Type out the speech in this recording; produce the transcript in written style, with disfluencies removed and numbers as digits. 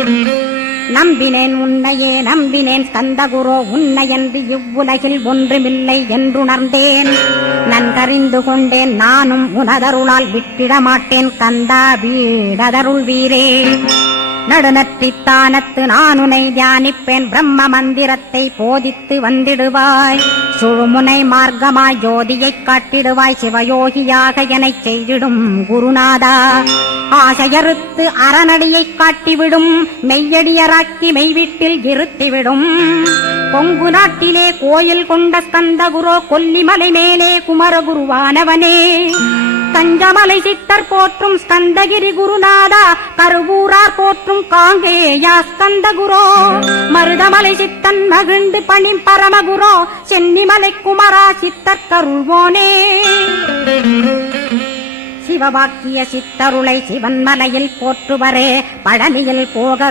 நம்பினேன் உன்னையே நம்பினேன் ஸ்கந்தகுரோ, உன்னையன்று இவ்வுலகில் ஒன்றுமில்லை என்றுணர்ந்தேன். நன்கறிந்து கொண்டேன் நானும் உனதருளால் விட்டிட மாட்டேன் கந்தா வீடதருள் வீரே. நடுநற்றித்தானத்து நானுனை தியானிப்பேன், பிரம்ம மந்திரத்தை போதித்து வந்திடுவாய். சுழுமுனை மார்க்கமாய் ஜோதியைக் காட்டிடுவாய், சிவயோகியாக எனச் செய்திடும் குருநாதா. ஆசையறுத்து அறநடியைக் காட்டிவிடும், மெய்யடியராக்கி மெய்வீட்டில் இருத்திவிடும். கொங்கு நாட்டிலே கோயில் கொண்ட ஸ்கந்தகுரோ, கொல்லிமலை மேலே குமரகுருவானவனே. கஞ்சமலை சித்தர் போற்றும் ஸ்கந்தகிரி குருநாதா, கருவூரார் போற்றும் காங்கேயா ஸ்கந்தகுரோ. மருதமலை சித்தன் மகிழ்ந்து பணிம் பரமகுரோ, சென்னிமலை குமரா சித்தர் கருள்வோனே. சிவவாக்கிய சித்தருளை சிவன்மலையில் போற்றுவரே, பழனியில் போக